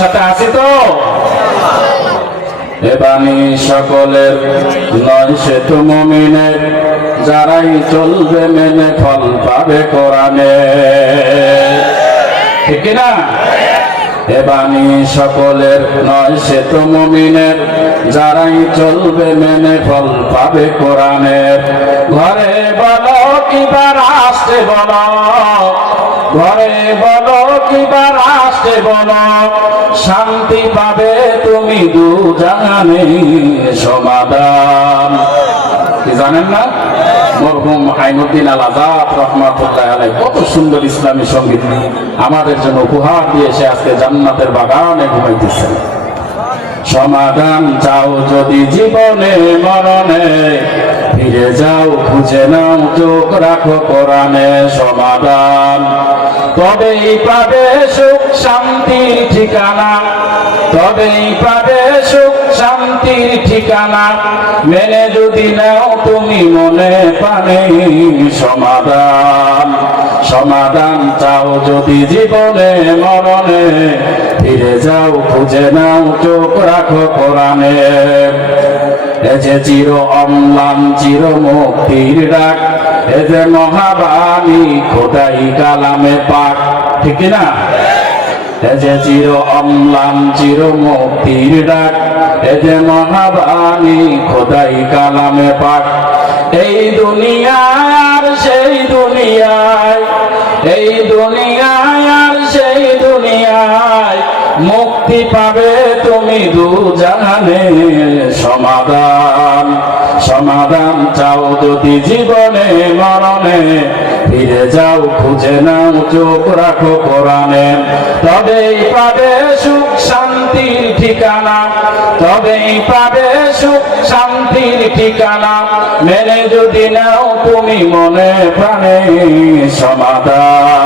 সাথে আছি তো এ বাণী সকলের নয় সে তো মুমিনের, যারাই চলবে মেনে ফল পাবে কোরআনে, ঠিক না? এ বাণী সকলের নয় সে তো মুমিনের, যারাই চলবে মেনে ফল পাবে কোরআনের। ঘরে বলো কিবা রাষ্ট্রে বলো, ঘরে বলো কিবা রাষ্ট্রে বলো, শান্তি পাবে তুমি দু জাহানে সমাধান। কি জানেন না? মরহুম আইনুদ্দিন আল আজাদ রহমাতুল্লাহ আলাইহি কত সুন্দর ইসলামী সঙ্গীত আমাদের জন্য উপহার দিয়ে সে আজকে জান্নাতের বাগানে ঘুমাইতেছেন। সমাধান চাও যদি জীবনে মরণে, ফিরে যাও খুঁজে নাও চোখ রাখো কোরআনে সমাধান। তবেই পাবে সুখ শান্তির ঠিকানা, তবেই পাবে সুখ শান্তির ঠিকানা, মেনে যদি নাও তুমি মনে প্রাণে সমাধান। সমাধান চাও যদি জীবনে মরণে, ফিরে যাও খুঁজে নাও চোখ রাখো কোরআনে। এ যে চির অম্লান চির মুক্তির ডাক, এ যে মহাবাণী খোদাই কালামে পাক, ঠিক না? এ যে চির অম্লান চির মুক্তির ডাক, এ যে মহাবাণী খোদাই কালামে পাক। এই দুনিয়ায় আর সেই দুনিয়ায়, এই দুনিয়ায় আর সেই দুনিয়ায়, মুক্তি পাবে তুমি দু জাহানে সমাধান। সমাধান চাও যদি জীবনে মরণে, ফিরে যাও খুঁজে নাও চোখ রাখো কোরআনে। তবেই পাবে সুখ শান্তির ঠিকানা, তবেই পাবে সুখ শান্তির ঠিকানা, মেনে যদি নাও তুমি মনে প্রাণে সমাধান।